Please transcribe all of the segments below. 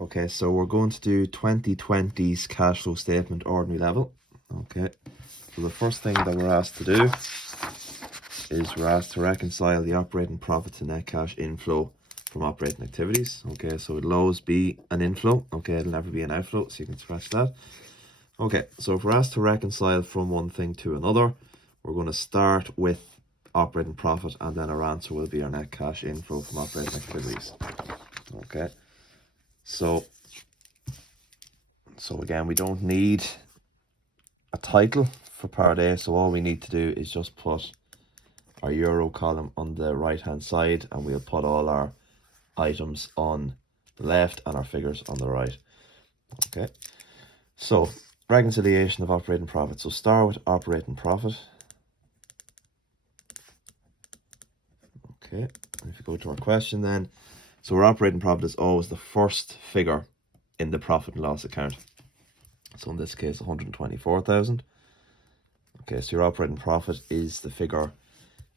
Okay, so we're going to do 2020's cash flow statement ordinary level. Okay, so the first thing that we're asked to do is we're asked to reconcile the operating profit to net cash inflow from operating activities. Okay, so it'll always be an inflow. Okay, it'll never be an outflow, so you can scratch that. Okay, so if we're asked to reconcile from one thing to another, we're going to start with operating profit, and then our answer will be our net cash inflow from operating activities. Okay, so again, we don't need a title for part A, so all we need to do is just put our euro column on the right hand side, and we'll put all our items on the left and our figures on the right. Okay, so reconciliation of operating profit. So start with operating profit. Okay, and if you go to our question then, so our operating profit is always the first figure in the profit and loss account. So in this case, 124,000. Okay, so your operating profit is the figure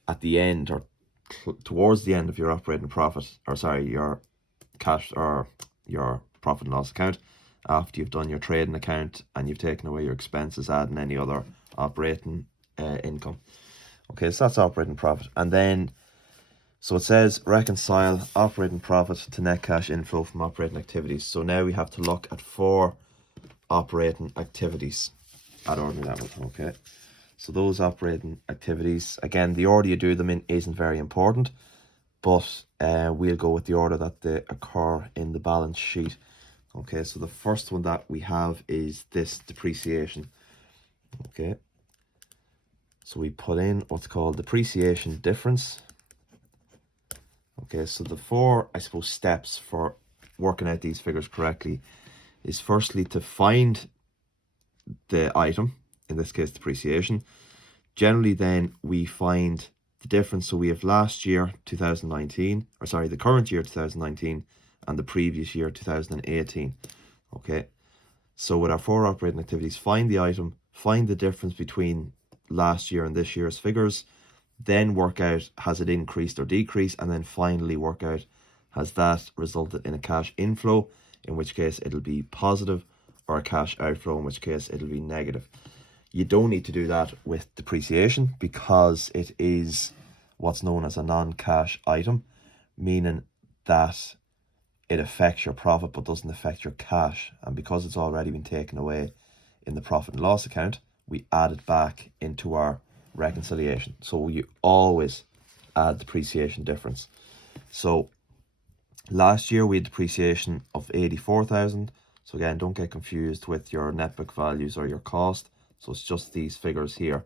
at the end, or towards the end of your operating profit, or sorry, your cash or your profit and loss account, after you've done your trading account and you've taken away your expenses, adding any other operating income. Okay, so that's operating profit. And then, so it says reconcile operating profit to net cash inflow from operating activities. So now we have to look at 4 operating activities at ordinary level. Okay, so those operating activities, again, the order you do them in isn't very important, but we'll go with the order that they occur in the balance sheet. Okay, so the first one that we have is this depreciation. Okay, so we put in what's called depreciation difference. Okay, so the 4, I suppose, steps for working out these figures correctly is firstly to find the item, in this case depreciation. Generally then we find the difference. So we have last year 2019, or sorry, the current year 2019 and the previous year 2018. Okay, so with our 4 operating activities, find the item, find the difference between last year and this year's figures, then work out has it increased or decreased, and then finally work out has that resulted in a cash inflow, in which case it'll be positive, or a cash outflow, in which case it'll be negative. You don't need to do that with depreciation because it is what's known as a non-cash item, meaning that it affects your profit but doesn't affect your cash. And because it's already been taken away in the profit and loss account, we add it back into our reconciliation. So you always add depreciation difference. So last year we had depreciation of 84,000. So again, don't get confused with your net book values or your cost. So it's just these figures here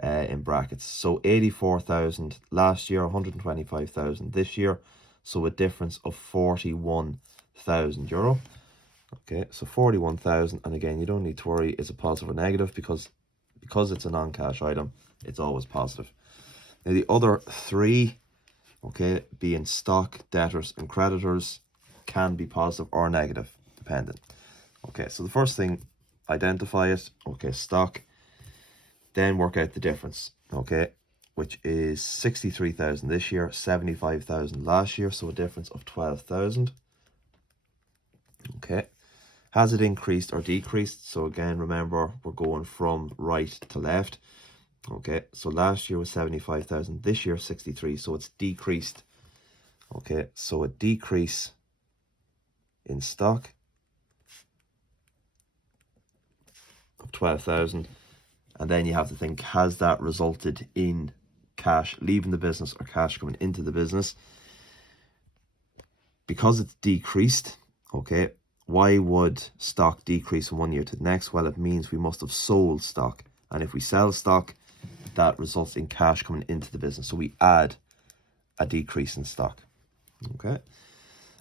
in brackets. So 84,000 last year, 125,000 this year. So a difference of 41,000 euro. Okay, so 41,000, and again, you don't need to worry is it positive or negative because it's a non-cash item, it's always positive. Now the other 3, okay, being stock, debtors and creditors, can be positive or negative dependent. Okay, so the first thing, identify it. Okay, stock, then work out the difference. Okay, which is 63,000 this year, 75,000 last year, so a difference of 12,000. Okay, has it increased or decreased? So again, remember, we're going from right to left. Okay, so last year was 75,000, this year 63, so it's decreased. Okay, so a decrease in stock of 12,000, and then you have to think, has that resulted in cash leaving the business or cash coming into the business? Because it's decreased, okay, why would stock decrease from one year to the next? Well, it means we must have sold stock, and if we sell stock, that results in cash coming into the business, so we add a decrease in stock. Okay,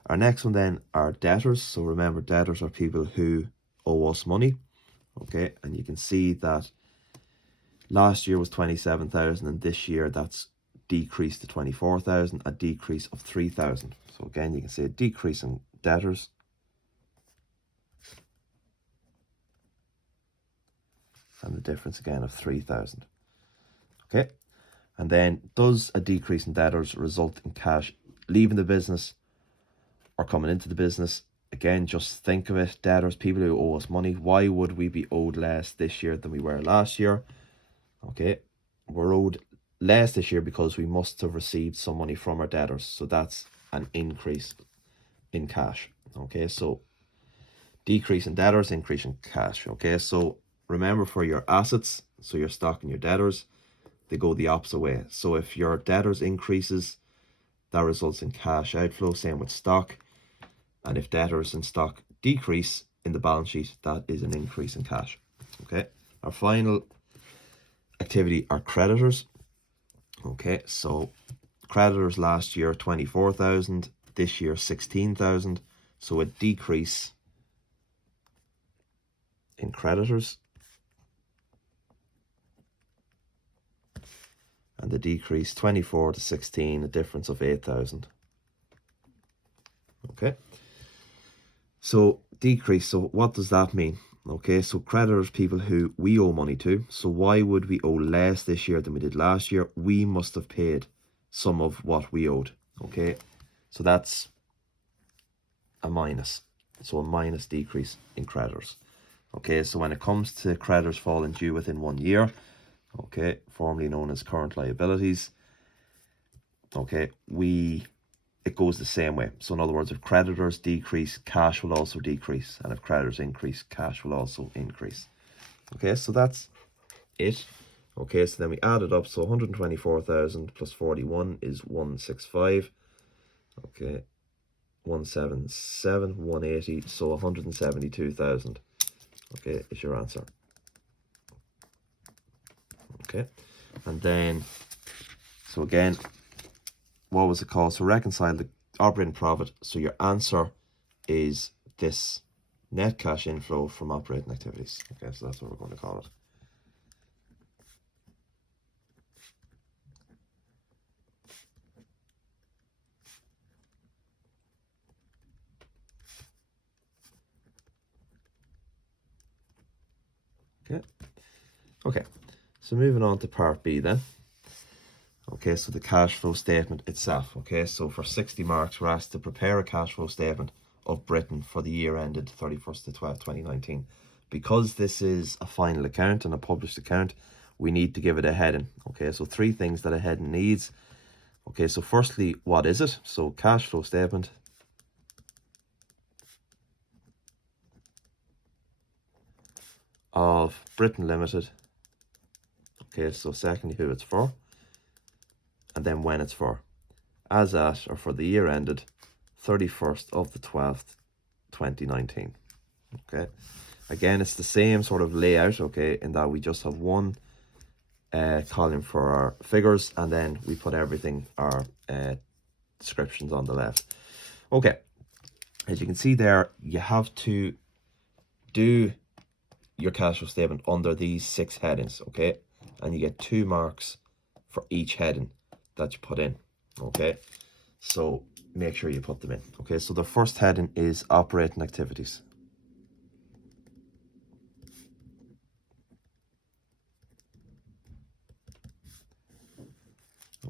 our next one then are debtors. So remember, debtors are people who owe us money. Okay, and you can see that last year was 27,000, and this year that's decreased to 24,000, a decrease of 3,000. So again, you can see a decrease in debtors. And the difference again of 3,000. Okay, and then does a decrease in debtors result in cash leaving the business or coming into the business? again, just think of it, debtors, people who owe us money. Why would we be owed less this year than we were last year? Okay, we're owed less this year because we must have received some money from our debtors. So that's an increase in cash. Okay, so decrease in debtors, increase in cash. Okay, so remember, for your assets, so your stock and your debtors, they go the opposite way. So if your debtors increases, that results in cash outflow. Same with stock. And if debtors and stock decrease in the balance sheet, that is an increase in cash. Okay, our final activity are creditors. Okay, so creditors last year 24,000, this year 16,000. So a decrease in creditors, and the decrease 24 to 16, a difference of 8,000. Okay, so decrease, so what does that mean? Okay, so creditors, people who we owe money to. So why would we owe less this year than we did last year? We must have paid some of what we owed. Okay, so that's a minus. So a minus decrease in creditors. Okay, so when it comes to creditors falling due within 1 year, okay, formerly known as current liabilities, okay, it goes the same way. So in other words, if creditors decrease, cash will also decrease. And if creditors increase, cash will also increase. Okay, so that's it. Okay, so then we add it up. So 124,000 plus 41 is 165. Okay, 177, 180. So 172,000. Okay, is your answer. Okay, and then, so again, what was it called? So reconcile the operating profit. So your answer is this net cash inflow from operating activities. Okay, so that's what we're going to call it. Okay. Okay, so moving on to part B then. Okay, so the cash flow statement itself. Okay, so for 60 marks, we're asked to prepare a cash flow statement of Britton for the year ended 31st to 12th, 2019. Because this is a final account and a published account, we need to give it a heading. Okay, so 3 things that a heading needs. Okay, so firstly, what is it? So cash flow statement of Britton Limited. Okay, so secondly, who it's for, and then when it's for. As at, or for the year ended 31st of the 12th, 2019. Okay, again, it's the same sort of layout, okay, in that we just have one column for our figures, and then we put everything, our descriptions on the left. Okay, as you can see there, you have to do your cash flow statement under these 6 headings, okay, and you get 2 marks for each heading that you put in. Okay, so make sure you put them in. Okay, so the first heading is operating activities.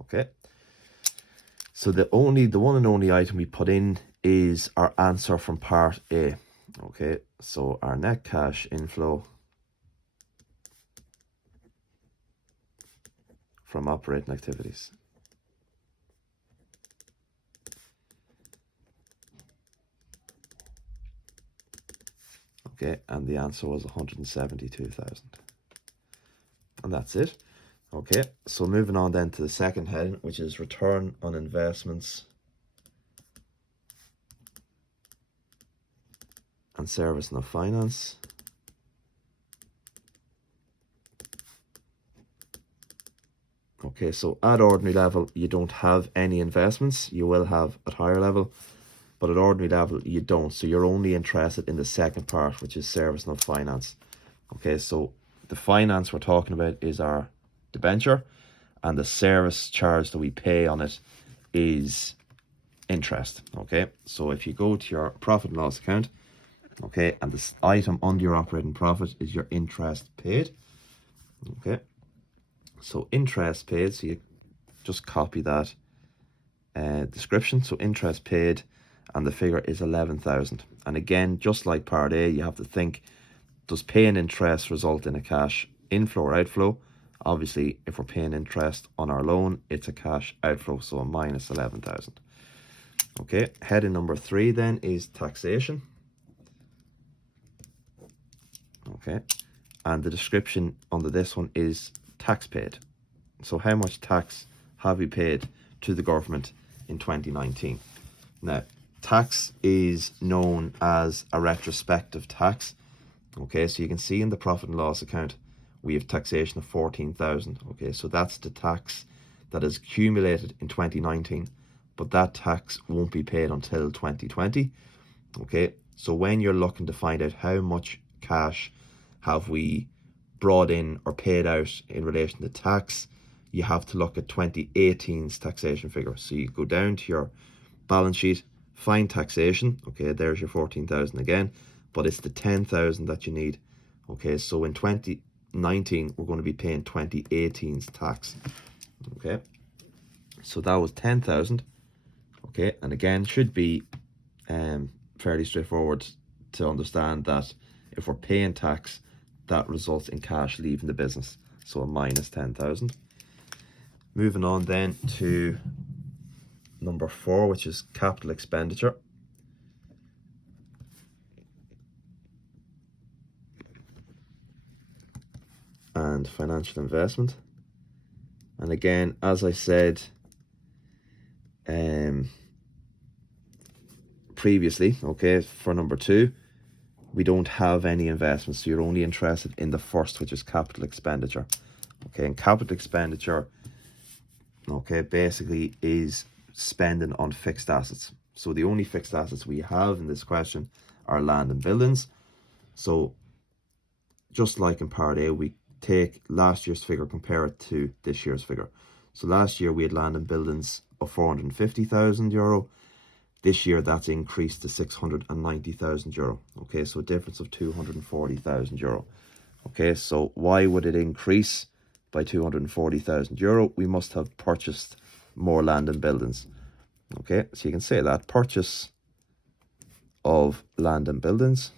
Okay, so the one and only item we put in is our answer from part A. Okay, so our net cash inflow from operating activities. Okay, and the answer was 172,000. And that's it. Okay, so moving on then to the second heading, which is return on investments and servicing of finance. Okay, so at ordinary level, you don't have any investments. You will have at higher level, but at ordinary level, you don't. So you're only interested in the second part, which is servicing of finance. Okay, so the finance we're talking about is our debenture, and the service charge that we pay on it is interest. Okay, so if you go to your profit and loss account, okay, and this item under your operating profit is your interest paid. Okay, so interest paid, so you just copy that description. So interest paid, and the figure is 11,000. And again, just like part A, you have to think, does paying interest result in a cash inflow or outflow? Obviously, if we're paying interest on our loan, it's a cash outflow, so a minus 11,000. Okay, heading number 3 then is taxation. Okay, and the description under this one is tax paid. So how much tax have we paid to the government in 2019? Now, tax is known as a retrospective tax. Okay, so you can see in the profit and loss account, we have taxation of 14,000. Okay, so that's the tax that is accumulated in 2019, but that tax won't be paid until 2020. Okay, so when you're looking to find out how much cash have we brought in or paid out in relation to tax, you have to look at 2018's taxation figure. So you go down to your balance sheet, find taxation. Okay, there's your 14,000 again, but it's the 10,000 that you need. Okay, so in 2019, we're going to be paying 2018's tax. Okay, so that was 10,000. Okay, and again, should be fairly straightforward to understand that if we're paying tax, that results in cash leaving the business. So a minus 10,000. Moving on then to number 4, which is capital expenditure. And financial investment. And again, as I said previously, okay, for number 2, we don't have any investments, so you're only interested in the first, which is capital expenditure. Okay, and capital expenditure, okay, basically is spending on fixed assets. So the only fixed assets we have in this question are land and buildings. So just like in part A, we take last year's figure, compare it to this year's figure. So last year we had land and buildings of 450,000 euro. This year that's increased to 690,000 euro. Okay, so a difference of 240,000 euro. Okay, so why would it increase by 240,000 euro? We must have purchased more land and buildings. Okay, so you can say that purchase of land and buildings.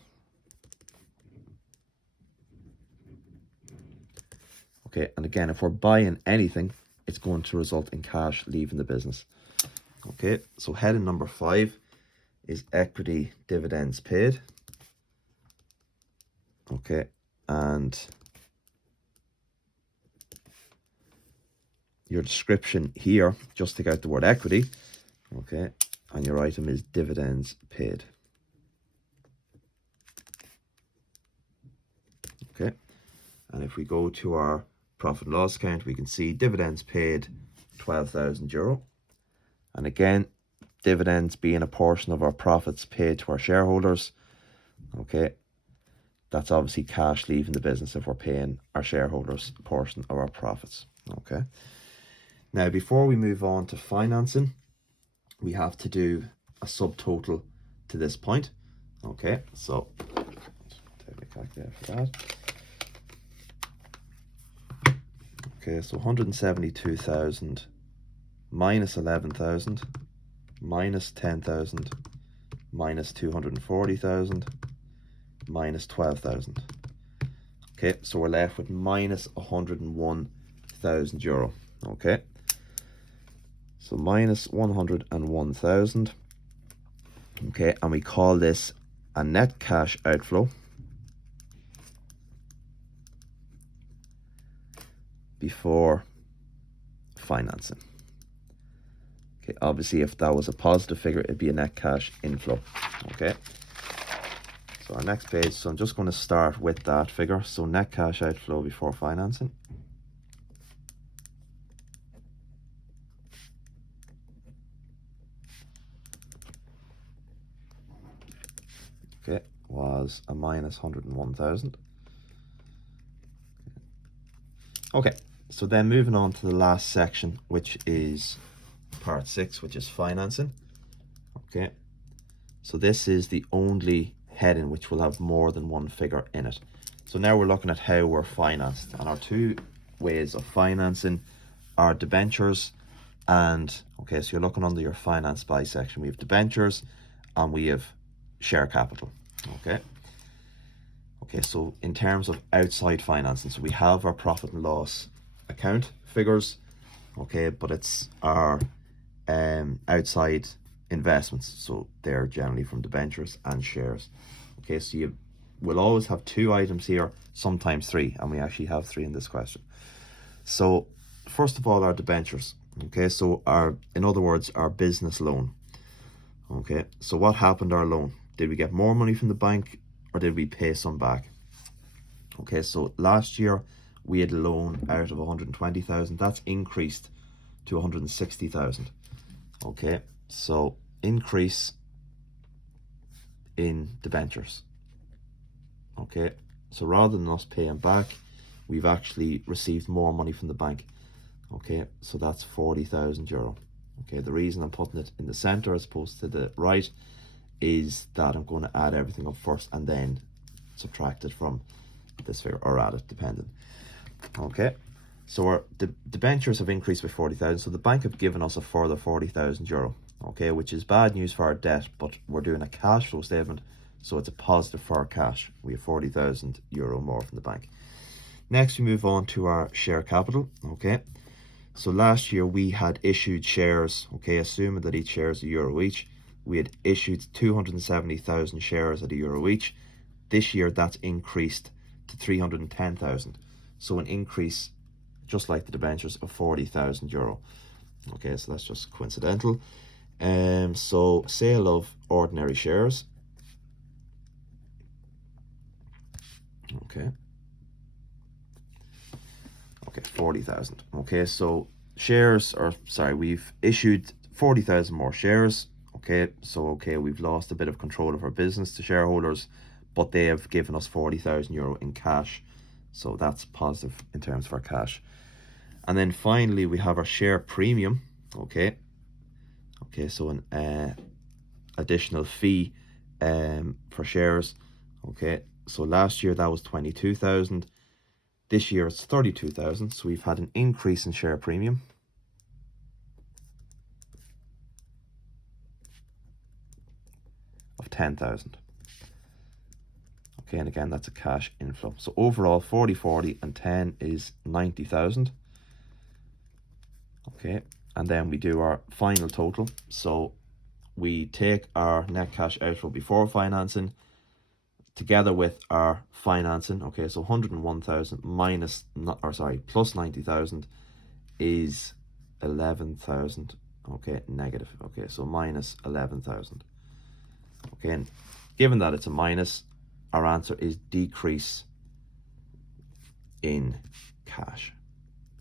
Okay, and again, if we're buying anything, it's going to result in cash leaving the business. Okay, so heading number 5 is equity dividends paid. Okay, and your description here, just take out the word equity. Okay, and your item is dividends paid. Okay, and if we go to our profit and loss account, we can see dividends paid 12,000 euro. And again, dividends being a portion of our profits paid to our shareholders. Okay, that's obviously cash leaving the business if we're paying our shareholders a portion of our profits. Okay, now before we move on to financing, we have to do a subtotal to this point. Okay, so take my calculator for that. Okay, so 172,000 minus 11,000 minus 10,000 minus 240,000 minus 12,000. Okay, so we're left with minus 101,000 euro. Okay, so minus 101,000. Okay, and we call this a net cash outflow before financing. Okay, obviously if that was a positive figure, it'd be a net cash inflow. Okay, so our next page, so I'm just going to start with that figure. So net cash outflow before financing. Okay, was a minus 101,000. Okay, so then moving on to the last section, which is part 6, which is financing. Okay, so this is the only heading which will have more than one figure in it. So now we're looking at how we're financed, and our 2 ways of financing are debentures and, okay, so you're looking under your finance by section. We have debentures and we have share capital. Okay. Okay, so in terms of outside financing, so we have our profit and loss account figures, okay, but it's our outside investments, so they're generally from debentures and shares. Okay, so you will always have two items here, sometimes three, and we actually have three in this question. So first of all, our debentures. Okay, so in other words, our business loan. Okay, so what happened to our loan? Did we get more money from the bank, or did we pay some back? Okay, so last year we had a loan out of 120,000. That's increased to 160,000. Okay, so increase in debentures. Okay, so rather than us paying back, we've actually received more money from the bank. Okay, so that's 40,000 euro. Okay, the reason I'm putting it in the center as opposed to the right is that I'm going to add everything up first and then subtract it from this figure, or add it, depending. Okay, so our debentures have increased by 40,000, so the bank have given us a further 40,000 euro. Okay, which is bad news for our debt, but we're doing a cash flow statement, so it's a positive for our cash. We have 40,000 euro more from the bank. Next, we move on to our share capital. Okay, so last year we had issued shares, okay, assuming that each share is €1 each. We had issued 270,000 shares at €1 each. This year that's increased to 310,000. So an increase, just like the debentures, of 40,000 euro. Okay, so that's just coincidental. So sale of ordinary shares. Okay. Okay, 40,000. Okay, so we've issued 40,000 more shares. Okay, so we've lost a bit of control of our business to shareholders, but they have given us 40,000 euro in cash. So that's positive in terms of our cash. And then finally, we have our share premium. Okay. Okay, so an additional fee for shares. Okay, so last year that was 22,000. This year it's 32,000. So we've had an increase in share premium of 10,000. Okay, and again, that's a cash inflow. So overall, 40, 40, and 10 is 90,000. Okay, and then we do our final total. So we take our net cash outflow before financing together with our financing. Okay, so 101,000 plus 90,000 is 11,000. Okay, negative. Okay, so minus 11,000. Okay, and given that it's a minus, our answer is decrease in cash,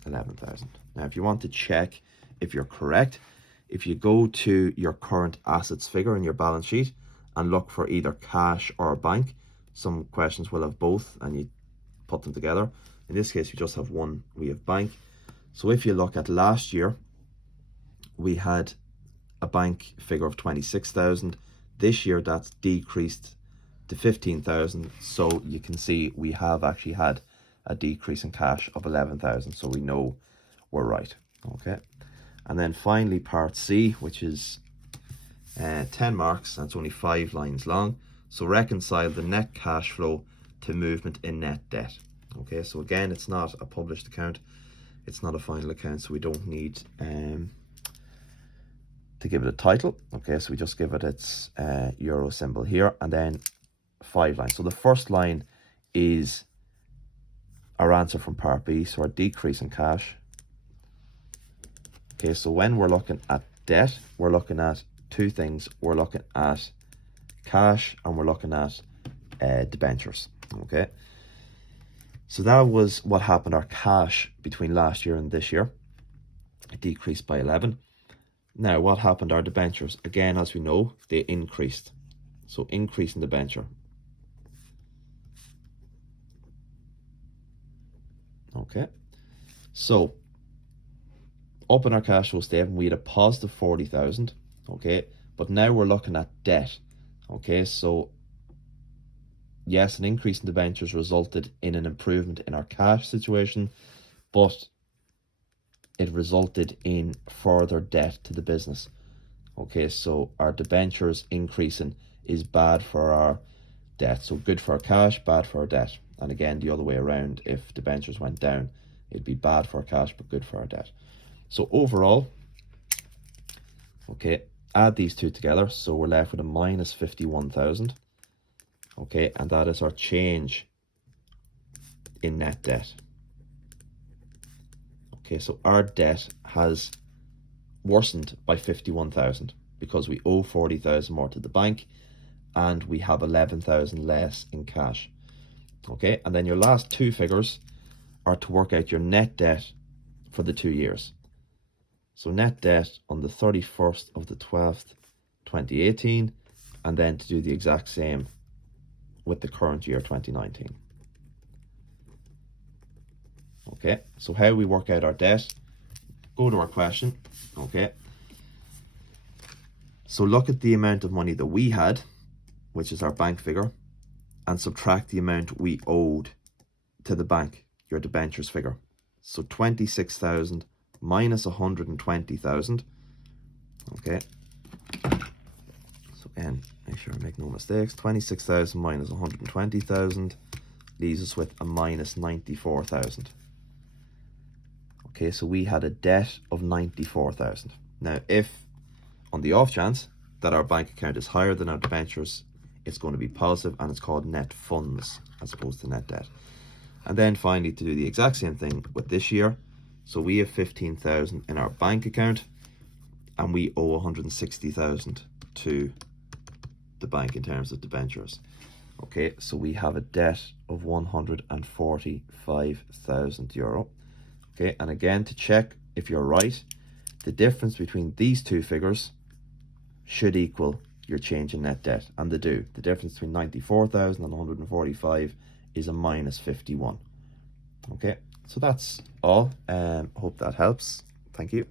11,000. Now, if you want to check if you're correct, if you go to your current assets figure in your balance sheet and look for either cash or bank, some questions will have both and you put them together. In this case, we just have one, we have bank. So if you look at last year, we had a bank figure of 26,000. This year that's decreased to 15,000. So you can see we have actually had a decrease in cash of 11,000. So we know we're right. Okay. And then finally part C, which is 10 marks. That's only 5 lines long. So reconcile the net cash flow to movement in net debt. Okay. So again, it's not a published account. It's not a final account. So we don't need to give it a title. Okay, so we just give it its euro symbol here, and then 5 lines. So the first line is our answer from part B, so our decrease in cash. Okay, so when we're looking at debt, we're looking at two things. We're looking at cash and we're looking at debentures. Okay, so that was what happened. Our cash between last year and this year, it decreased by 11. Now, what happened to our debentures? Again, as we know, they increased. So increase in debenture. Okay. So up in our cash flow statement, we had a positive 40,000. Okay. But now we're looking at debt. Okay. So yes, an increase in debentures resulted in an improvement in our cash situation, but it resulted in further debt to the business. Okay, so our debentures increasing is bad for our debt. So good for our cash, bad for our debt. And again, the other way around, if debentures went down, it'd be bad for our cash, but good for our debt. So overall, okay, add these two together. So we're left with a minus 51,000. Okay, and that is our change in net debt. Okay, so our debt has worsened by 51,000 because we owe 40,000 more to the bank and we have 11,000 less in cash. Okay, and then your last two figures are to work out your net debt for the 2 years. So net debt on the 31st of the 12th, 2018, and then to do the exact same with the current year, 2019. Okay, so how we work out our debt, go to our question, okay. So look at the amount of money that we had, which is our bank figure, and subtract the amount we owed to the bank, your debentures figure. So 26,000 minus 120,000, okay. So again, make sure I make no mistakes. 26,000 minus 120,000 leaves us with a minus 94,000. Okay, so we had a debt of 94,000. Now, if on the off chance that our bank account is higher than our debentures, it's going to be positive, and it's called net funds as opposed to net debt. And then finally, to do the exact same thing with this year, so we have 15,000 in our bank account and we owe 160,000 to the bank in terms of debentures. Okay, so we have a debt of 145,000 euro. Okay, and again, to check if you're right, the difference between these two figures should equal your change in net debt, and they do. The difference between 94,000 and 145 is a minus 51. Okay, so that's all. Hope that helps. Thank you.